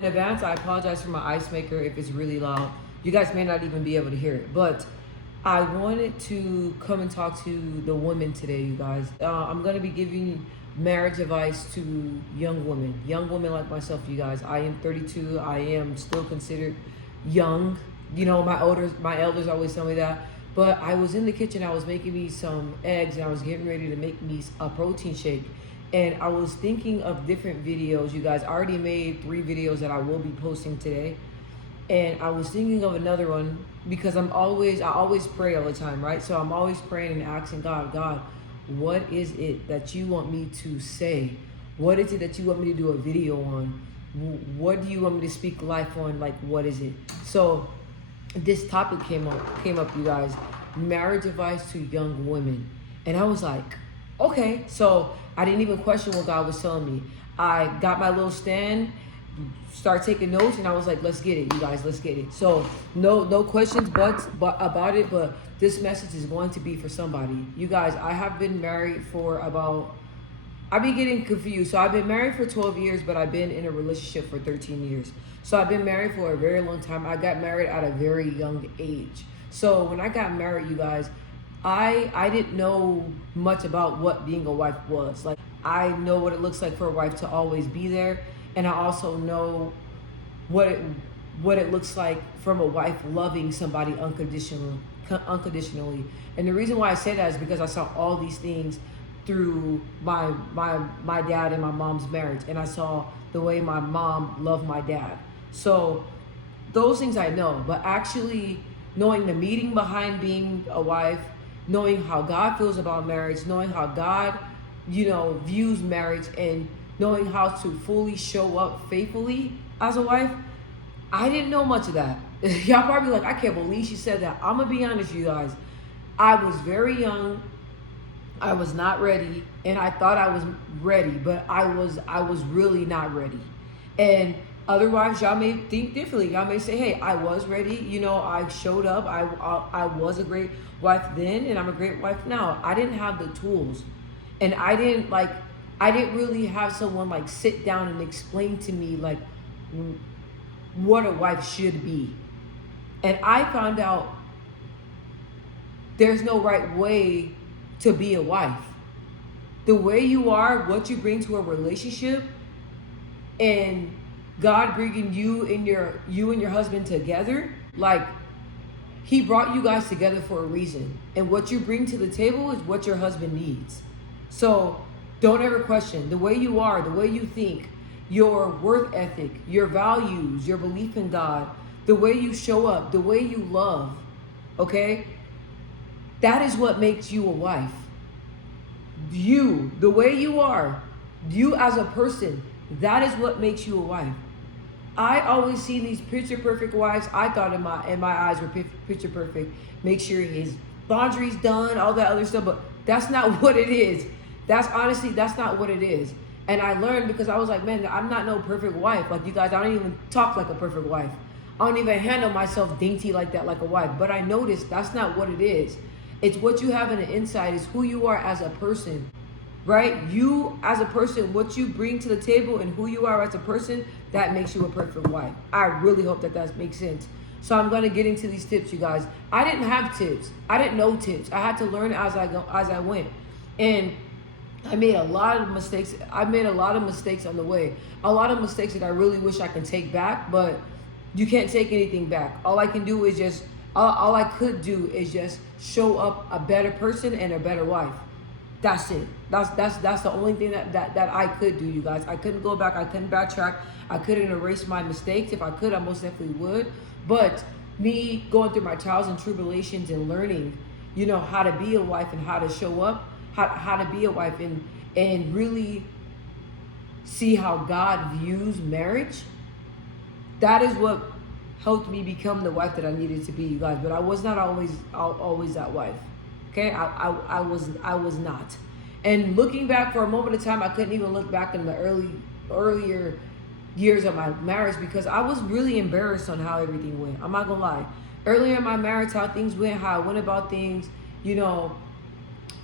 In advance, I apologize for my ice maker if it's really loud. You guys may not even be able to hear it, but I wanted to come and talk to the women today, you guys. I'm going to be giving marriage advice to young women like myself, you guys. I am 32. I am still considered young. You know, my elders always tell me that. But I was in the kitchen, I was making me some eggs, and I was getting ready to make me a protein shake. And I was thinking of different videos, you guys. I already made 3 videos that I will be posting today. And I was thinking of another one because I always pray all the time, right? So I'm always praying and asking God, what is it that you want me to say? What is it that you want me to do a video on? What do you want me to speak life on? Like, what is it? So this topic came up, you guys. Marriage advice to young women. And I was like, okay. So I didn't even question what God was telling me. I got my little stand, start taking notes, and I was like, let's get it, you guys, let's get it. So no questions but about it, but this message is going to be for somebody. You guys, I have been married for about, I've been getting confused. So I've been married for 12 years, but I've been in a relationship for 13 years. So I've been married for a very long time. I got married at a very young age. So when I got married, you guys, I didn't know much about what being a wife was. Like, I know what it looks like for a wife to always be there, and I also know what it looks like from a wife loving somebody unconditionally. And the reason why I say that is because I saw all these things through my dad and my mom's marriage, and I saw the way my mom loved my dad. So those things I know, but actually knowing the meaning behind being a wife, knowing how God feels about marriage, knowing how God, views marriage, and knowing how to fully show up faithfully as a wife, I didn't know much of that. Y'all probably like, I can't believe she said that. I'm gonna be honest, you guys. I was very young. I was not ready, and I thought I was ready, but I was really not ready. And other wives, y'all may think differently. Y'all may say, "Hey, I was ready. I showed up. I was a great wife then, and I'm a great wife now." I didn't have the tools, and I didn't really have someone like sit down and explain to me like what a wife should be. And I found out there's no right way to be a wife. The way you are, what you bring to a relationship, and God bringing you and your husband together, like, he brought you guys together for a reason. And what you bring to the table is what your husband needs. So don't ever question the way you are, the way you think, your worth ethic, your values, your belief in God, the way you show up, the way you love, okay? That is what makes you a wife. You, the way you are, you as a person, that is what makes you a wife. I always see these picture perfect wives. I thought in my eyes were picture perfect. Make sure his laundry's done, all that other stuff, but that's not what it is. That's not what it is. And I learned because I was like, man, I'm not no perfect wife. Like, you guys, I don't even talk like a perfect wife. I don't even handle myself dainty like that, like a wife. But I noticed that's not what it is. It's what you have in the inside. It's who you are as a person, right? You as a person, what you bring to the table and who you are as a person, that makes you a perfect wife. I really hope that makes sense. So I'm going to get into these tips, you guys. I didn't have tips. I didn't know tips. I had to learn as I went. And I made a lot of mistakes. I made a lot of mistakes on the way. A lot of mistakes that I really wish I could take back, but you can't take anything back. All I can do is just, all I could do is just show up a better person and a better wife. That's it. That's the only thing that I could do, you guys. I couldn't go back. I couldn't backtrack. I couldn't erase my mistakes. If I could, I most definitely would. But me going through my trials and tribulations and learning, how to be a wife and how to show up, how to be a wife and really see how God views marriage. That is what helped me become the wife that I needed to be, you guys. But I was not always that wife. Okay, I was not. And looking back for a moment of time, I couldn't even look back in the earlier years of my marriage because I was really embarrassed on how everything went. I'm not gonna lie. Earlier in my marriage, how things went, how I went about things,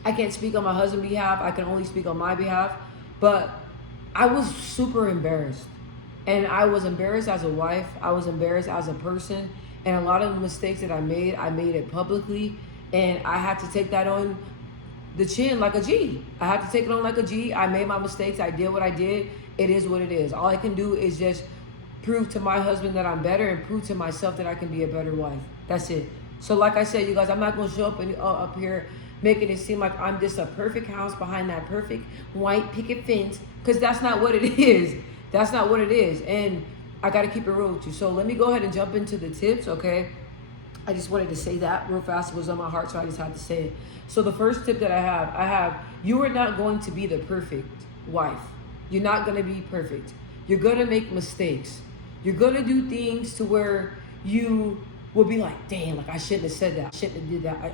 I can't speak on my husband's behalf. I can only speak on my behalf. But I was super embarrassed. And I was embarrassed as a wife. I was embarrassed as a person. And a lot of the mistakes that I made it publicly. And I had to take that on the chin like a G. I had to take it on like a G. I made my mistakes. I did what I did. It is what it is. All I can do is just prove to my husband that I'm better and prove to myself that I can be a better wife. That's it. So like I said, you guys, I'm not going to show up up here making it seem like I'm just a perfect house behind that perfect white picket fence, because that's not what it is. That's not what it is. And I got to keep it real with you. So let me go ahead and jump into the tips, okay? I just wanted to say that real fast. It was on my heart, so I just had to say it. So the first tip that I have, you are not going to be the perfect wife. You're not going to be perfect. You're going to make mistakes. You're going to do things to where you will be like, damn, like I shouldn't have said that. I shouldn't have did that.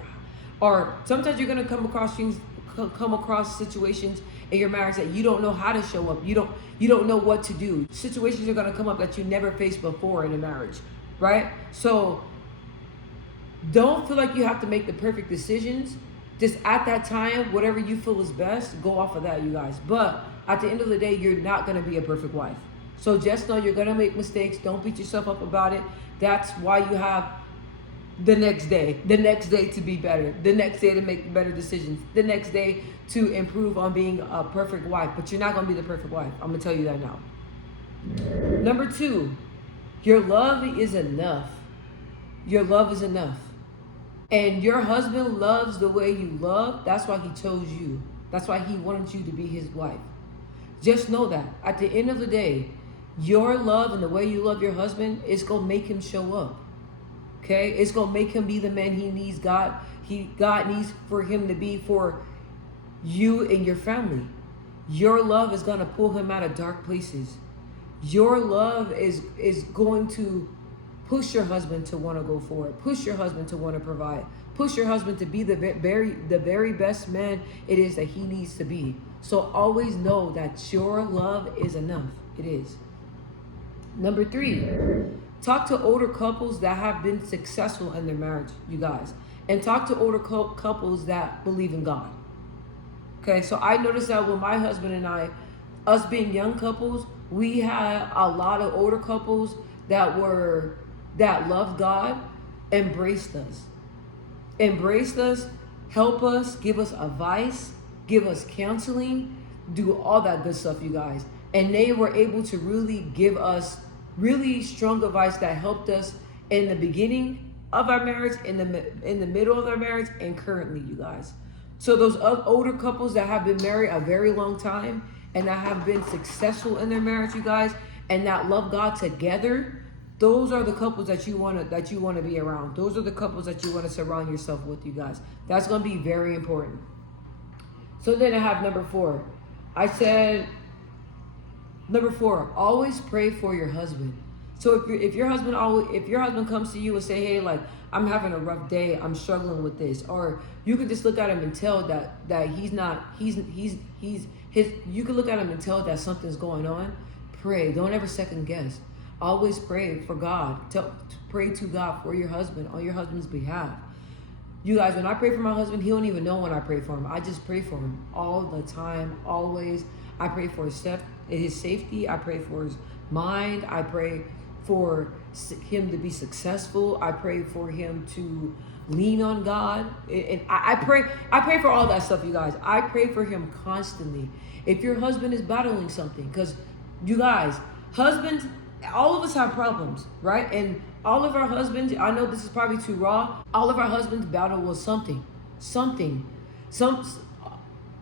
Or sometimes you're going to come across situations in your marriage that you don't know how to show up. You don't know what to do. Situations are going to come up that you never faced before in a marriage, right? So don't feel like you have to make the perfect decisions. Just at that time, whatever you feel is best, go off of that, you guys. But at the end of the day, you're not going to be a perfect wife. So just know you're going to make mistakes. Don't beat yourself up about it. That's why you have the next day to be better, the next day to make better decisions, the next day to improve on being a perfect wife. But you're not going to be the perfect wife. I'm going to tell you that now. Number 2, your love is enough. Your love is enough. And your husband loves the way you love. That's why he chose you. That's why he wanted you to be his wife. Just know that at the end of the day, your love and the way you love your husband is going to make him show up. Okay? It's going to make him be the man he needs God needs for him to be for you and your family. Your love is going to pull him out of dark places. Your love is going to push your husband to want to go forward. Push your husband to want to provide. Push your husband to be the very best man it is that he needs to be. So always know that your love is enough. It is. Number 3, talk to older couples that have been successful in their marriage, you guys. And talk to older couples that believe in God. Okay, so I noticed that with my husband and I, us being young couples, we had a lot of older couples that loved God, embraced us, help us, give us advice, give us counseling, do all that good stuff, you guys. And they were able to really give us really strong advice that helped us in the beginning of our marriage, in the middle of our marriage, and currently, you guys. So those older couples that have been married a very long time and that have been successful in their marriage, you guys, and that love God together, those are the couples that you want to be around. Those are the couples that you want to surround yourself with, you guys. That's going to be very important. So then I have number 4. I said, number 4, always pray for your husband. So if your husband comes to you and say, hey, like, I'm having a rough day, I'm struggling with this, or you could just look at him and tell that you could look at him and tell that something's going on. Pray. Don't ever second guess. Always pray for God. Pray to God for your husband, on your husband's behalf. You guys, when I pray for my husband, he don't even know when I pray for him. I just pray for him all the time, always. I pray for his safety. I pray for his mind. I pray for him to be successful. I pray for him to lean on God. And I pray for all that stuff, you guys. I pray for him constantly. If your husband is battling something, because you guys, husbands, all of us have problems, right? And all of our husbands, I know this is probably too raw, all of our husbands battle with something. Some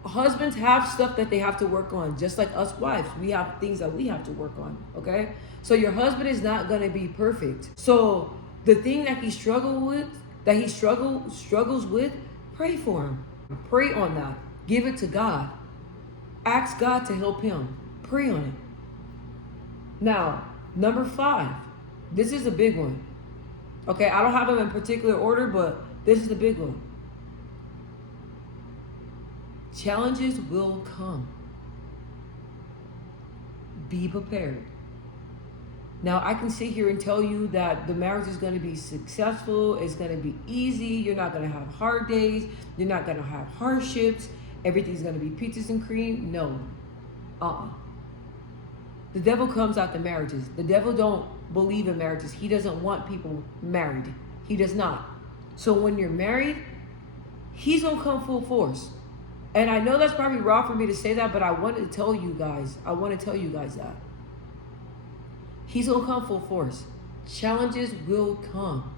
husbands have stuff that they have to work on, just like us wives. We have things that we have to work on, okay? So your husband is not going to be perfect. So the thing that he struggles with, pray for him. Pray on that. Give it to God. Ask God to help him. Pray on it. Now, number 5. This is a big one. Okay, I don't have them in particular order, but this is the big one. Challenges will come. Be prepared. Now, I can sit here and tell you that the marriage is going to be successful. It's going to be easy. You're not going to have hard days. You're not going to have hardships. Everything's going to be peaches and cream. No. The devil comes out the marriages. The devil don't believe in marriages. He doesn't want people married. He does not. So when you're married, he's gonna come full force. And I know that's probably raw for me to say that, but I want to tell you guys. I want to tell you guys that he's gonna come full force. Challenges will come.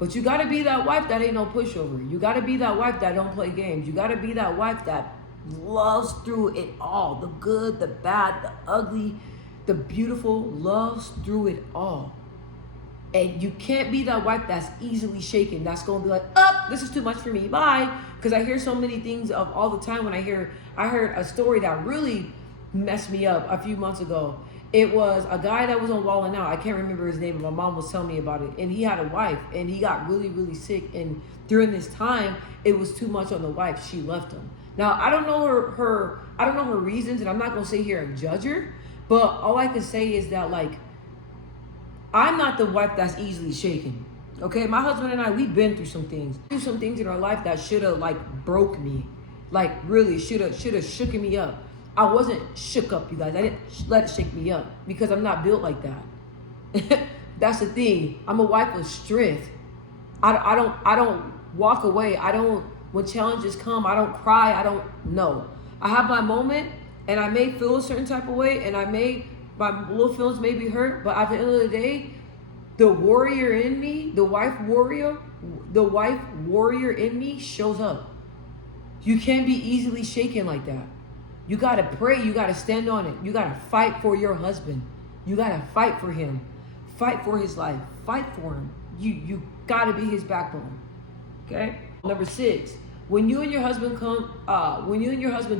But you gotta be that wife that ain't no pushover. You gotta be that wife that don't play games. You gotta be that wife that loves through it all. The good, the bad, the ugly, the beautiful, loves through it all. And you can't be that wife that's easily shaken. That's gonna be like, oh, this is too much for me, bye. Because I hear so many things of all the time when I heard a story that really messed me up a few months ago. It was a guy that was on Wall and Out. I can't remember his name, but my mom was telling me about it. And he had a wife, and he got really, really sick. And during this time, it was too much on the wife. She left him. Now, I don't know her reasons, and I'm not gonna sit here and judge her. But all I can say is that, like, I'm not the wife that's easily shaken. Okay, my husband and I, we've been through some things. In our life that should have like broke me, like really should have shooken me up. I wasn't shook up, you guys. I didn't let it shake me up because I'm not built like that. That's the thing. I'm a wife of strength. I don't walk away. When challenges come, I don't cry. I don't know. I have my moment, and I may feel a certain type of way, and my little feelings may be hurt, but at the end of the day, the warrior in me, the wife warrior in me shows up. You can't be easily shaken like that. You got to pray. You got to stand on it. You got to fight for your husband. You got to fight for him. Fight for his life. Fight for him. You got to be his backbone. Okay? Number 6, when you and your husband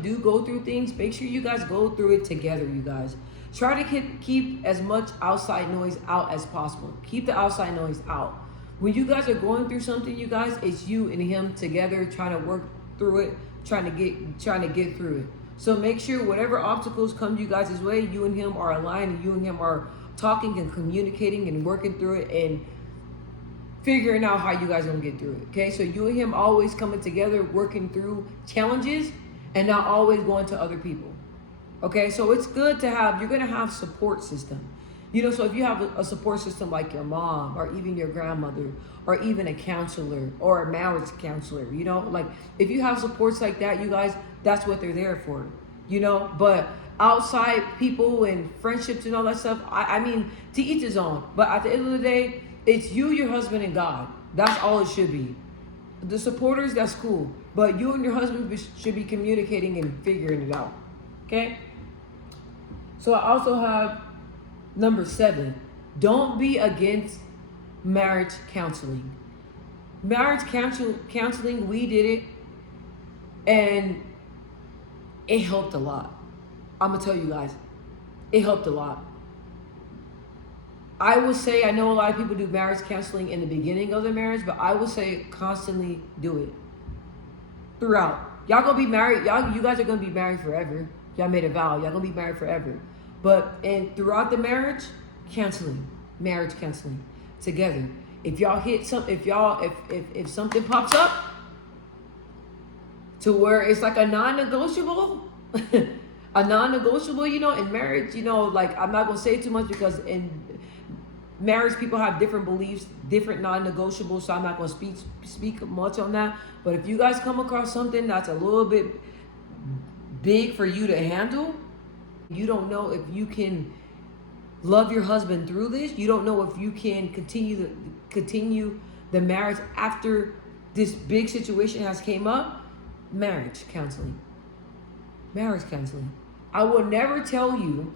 do go through things, make sure you guys go through it together, you guys. Try to keep as much outside noise out as possible. Keep the outside noise out. When you guys are going through something, you guys, it's you and him together trying to work through it, trying to get through it. So make sure whatever obstacles come you guys' way, you and him are aligned, and you and him are talking and communicating and working through it and figuring out how you guys are gonna get through it. Okay, so you and him always coming together, working through challenges, and not always going to other people. Okay, so it's good to have, you're gonna have support system. You know, so if you have a support system like your mom or even your grandmother or even a counselor or a marriage counselor, you know, like if you have supports like that, you guys, that's what they're there for, you know. But outside people and friendships and all that stuff, I mean, to each his own. But at the end of the day, it's you, your husband, and God. That's all it should be. The supporters, that's cool. But you and your husband should be communicating and figuring it out. Okay? So I also have number 7. Don't be against marriage counseling. Marriage counseling, we did it, and it helped a lot. I'm going to tell you guys, it helped a lot. I would say, I know a lot of people do marriage counseling in the beginning of their marriage, but I would say constantly do it throughout. Y'all gonna be married. You guys are gonna be married forever. Y'all made a vow. Y'all gonna be married forever. But throughout the marriage, marriage counseling together. If y'all hit some, if something pops up to where it's like a non-negotiable, you know, in marriage, you know, like I'm not gonna say too much because in marriage people have different beliefs, different non-negotiables, so I'm not gonna speak much on that. But if you guys come across something that's a little bit big for you to handle, you don't know if you can love your husband through this. You don't know if you can continue the marriage after this big situation has came up. Marriage counseling. I will never tell you,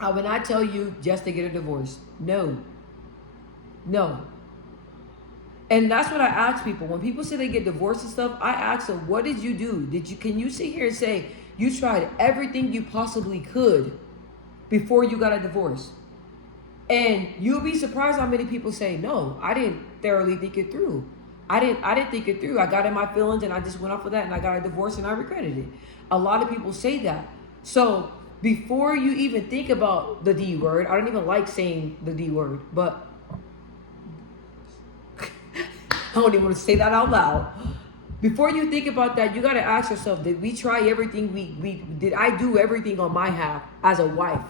I will not tell you just to get a divorce. No. And that's what I ask people. When people say they get divorced and stuff, I ask them, what did you do? Can you sit here and say you tried everything you possibly could before you got a divorce? And you'll be surprised how many people say, no, I didn't thoroughly think it through. I didn't think it through. I got in my feelings and I just went off of that and I got a divorce and I regretted it. A lot of people say that. So before you even think about the D word, I don't even like saying the D word, but I don't even want to say that out loud. Before you think about that, you got to ask yourself, did we try everything did I do everything on my half as a wife?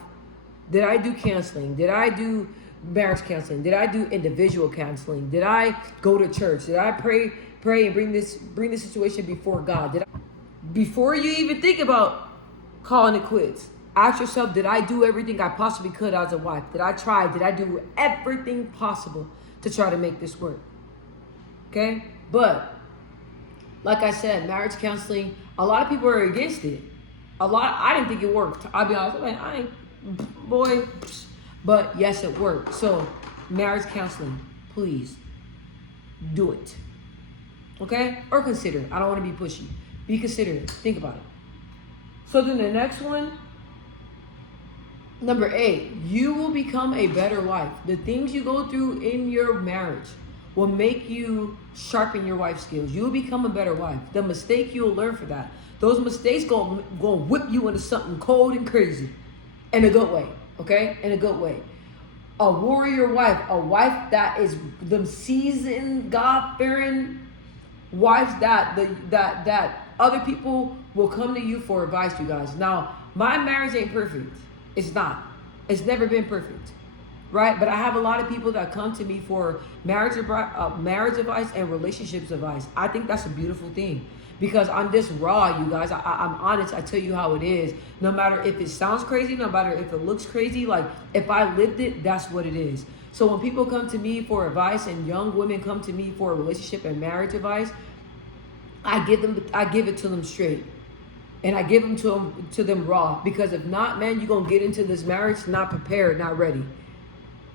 Did I do counseling? Did I do marriage counseling? Did I do individual counseling? Did I go to church? Did I pray and bring this situation before God? Before you even think about calling it quits, ask yourself, did I do everything I possibly could as a wife? Did I try? Did I do everything possible to try to make this work? Okay? But like I said, marriage counseling, a lot of people are against it. I didn't think it worked. I'll be honest, boy. But yes, it worked. So, marriage counseling, please do it. Okay? Or consider it. I don't want to be pushy. Be considerate. Think about it. So then the next one, number 8, you will become a better wife. The things you go through in your marriage will make you sharpen your wife skills. You will become a better wife. The mistake you'll learn for that. Those mistakes gonna whip you into something cold and crazy. In a good way. Okay? In a good way. A warrior wife, a wife that is the seasoned, God-fearing wives that other people will come to you for advice, you guys. Now, my marriage ain't perfect. It's not. It's never been perfect. Right? But I have a lot of people that come to me for marriage advice and relationships advice. I think that's a beautiful thing. Because I'm just raw, you guys. I'm honest. I tell you how it is. No matter if it sounds crazy, no matter if it looks crazy, like if I lived it, that's what it is. So when people come to me for advice and young women come to me for relationship and marriage advice, I give it to them straight. And I give them to them raw. Because if not, man, you're gonna get into this marriage not prepared, not ready.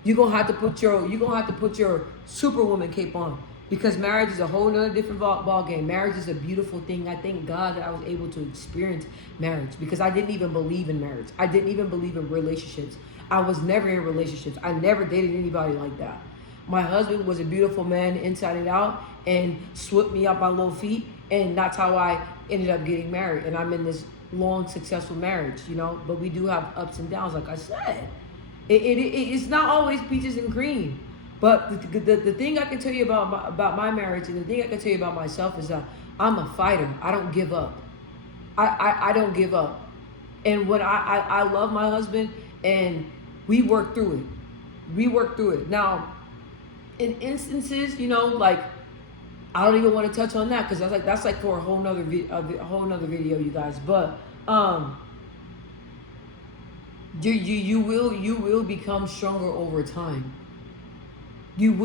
You're gonna have to put your superwoman cape on. Because marriage is a whole nother different ball game. Marriage is a beautiful thing. I thank God that I was able to experience marriage because I didn't even believe in marriage. I didn't even believe in relationships. I was never in relationships. I never dated anybody like that. My husband was a beautiful man inside and out and swept me up my little feet. And that's how I ended up getting married. And I'm in this long, successful marriage, you know. But we do have ups and downs, like I said. It's not always peaches and cream. But the thing I can tell you about my marriage and the thing I can tell you about myself is that I'm a fighter. I don't give up. I don't give up. And when I love my husband and we work through it. We work through it. Now, in instances, you know, like I don't even want to touch on that because that's like for a whole nother video, you guys. But you will become stronger over time. Your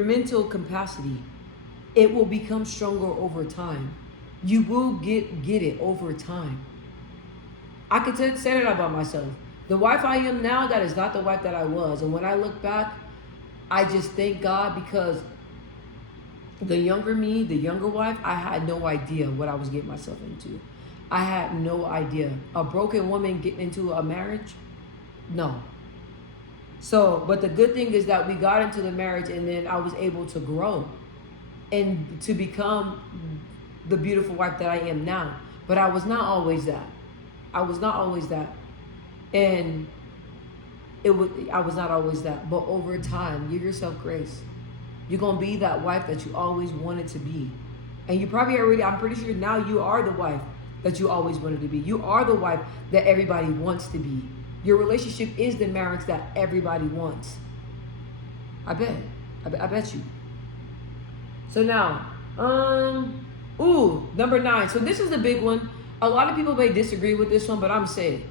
mental capacity, it will become stronger over time. You will get it over time. I can say that about myself. The wife I am now, that is not the wife that I was. And when I look back, I just thank God because the younger me, the younger wife, I had no idea what I was getting myself into. I had no idea. A broken woman getting into a marriage? No. So, but the good thing is that we got into the marriage and then I was able to grow and to become the beautiful wife that I am now. But I was not always that. I was not always that. And I was not always that. But over time, give yourself grace. You're going to be that wife that you always wanted to be. And you probably already, I'm pretty sure now you are the wife that you always wanted to be. You are the wife that everybody wants to be. Your relationship is the marriage that everybody wants. I bet you. So now, number 9. So this is the big one. A lot of people may disagree with this one, but I'm saying,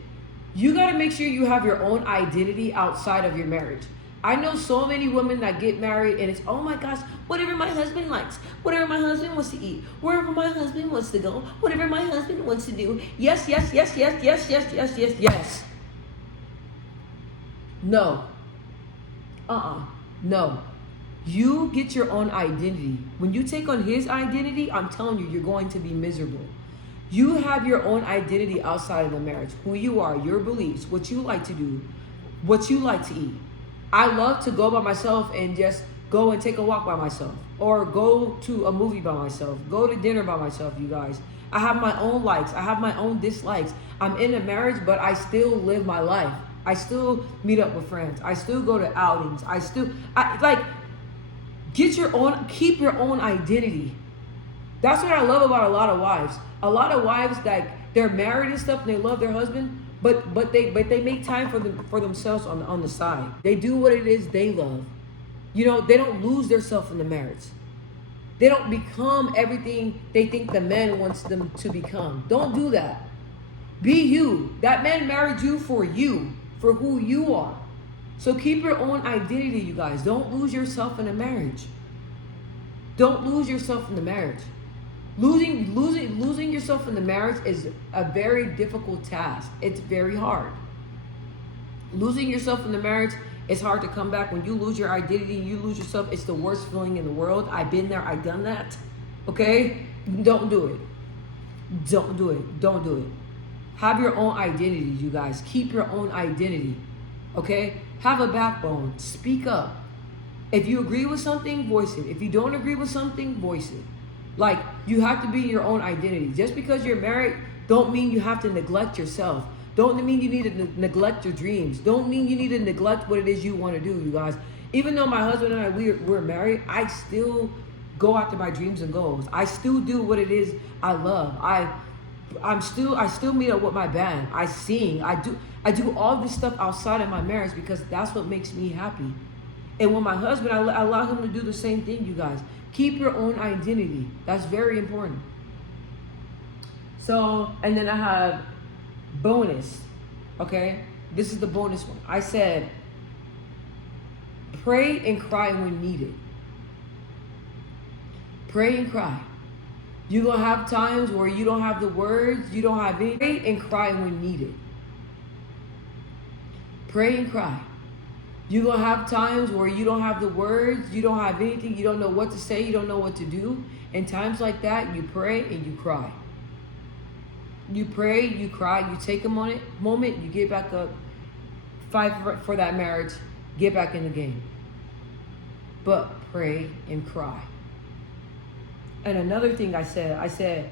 you got to make sure you have your own identity outside of your marriage. I know so many women that get married and it's, oh my gosh, whatever my husband likes, whatever my husband wants to eat, wherever my husband wants to go, whatever my husband wants to do. Yes, yes, yes, yes, yes, yes, yes, yes, yes. No. No. You get your own identity. When you take on his identity, I'm telling you, you're going to be miserable. You have your own identity outside of the marriage. Who you are, your beliefs, what you like to do, what you like to eat. I love to go by myself and just go and take a walk by myself. Or go to a movie by myself. Go to dinner by myself, you guys. I have my own likes. I have my own dislikes. I'm in a marriage, but I still live my life. I still meet up with friends. I still go to outings. Keep your own identity. That's what I love about a lot of wives. A lot of wives, like, they're married and stuff and they love their husband, but they make time for themselves on the side. They do what it is they love. You know, they don't lose themselves in the marriage. They don't become everything they think the man wants them to become. Don't do that. Be you. That man married you, for who you are. So keep your own identity, you guys. Don't lose yourself in a marriage. Don't lose yourself in the marriage. Losing yourself in the marriage is a very difficult task. It's very hard. Losing yourself in the marriage, it's hard to come back. When you lose your identity, you lose yourself, it's the worst feeling in the world. I've been there, I've done that. Okay? Don't do it. Don't do it. Don't do it. Have your own identity, you guys. Keep your own identity. Okay? Have a backbone. Speak up. If you agree with something, voice it. If you don't agree with something, voice it. Like, you have to be your own identity. Just because you're married, don't mean you have to neglect yourself. Don't mean you need to neglect your dreams. Don't mean you need to neglect what it is you want to do, you guys. Even though my husband and I, we're married, I still go after my dreams and goals. I still do what it is I love. I still meet up with my band. I sing. I do all this stuff outside of my marriage because that's what makes me happy. And with my husband, I allow him to do the same thing, you guys. Keep your own identity. That's very important. So, and then I have bonus. Okay? This is the bonus one. I said, pray and cry when needed. Pray and cry. You're going to have times where you don't have the words, you don't have anything. Pray and cry when needed. Pray and cry. You're going to have times where you don't have the words, you don't have anything, you don't know what to say, you don't know what to do. In times like that, you pray and you cry. You pray, you cry, you take a moment, you get back up, fight for that marriage, get back in the game. But pray and cry. And another thing I said,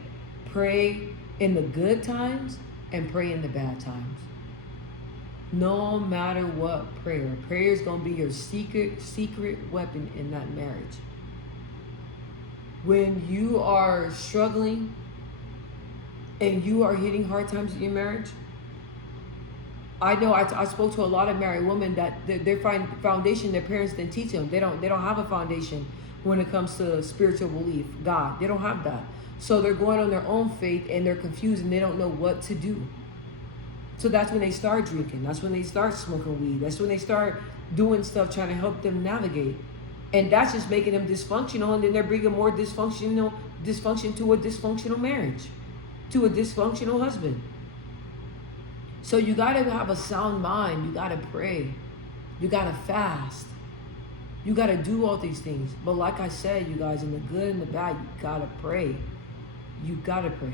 pray in the good times and pray in the bad times. No matter what, prayer is going to be your secret weapon in that marriage. When you are struggling and you are hitting hard times in your marriage, I know I spoke to a lot of married women that their foundation, their parents didn't teach them. They don't have a foundation when it comes to spiritual belief, God. They don't have that. So they're going on their own faith and they're confused and they don't know what to do. So that's when they start drinking. That's when they start smoking weed. That's when they start doing stuff trying to help them navigate. And that's just making them dysfunctional, and then they're bringing more dysfunction to a dysfunctional marriage, to a dysfunctional husband. So you got to have a sound mind. You got to pray. You got to fast. You got to do all these things. But like I said, you guys, in the good and the bad, you got to pray. You got to pray.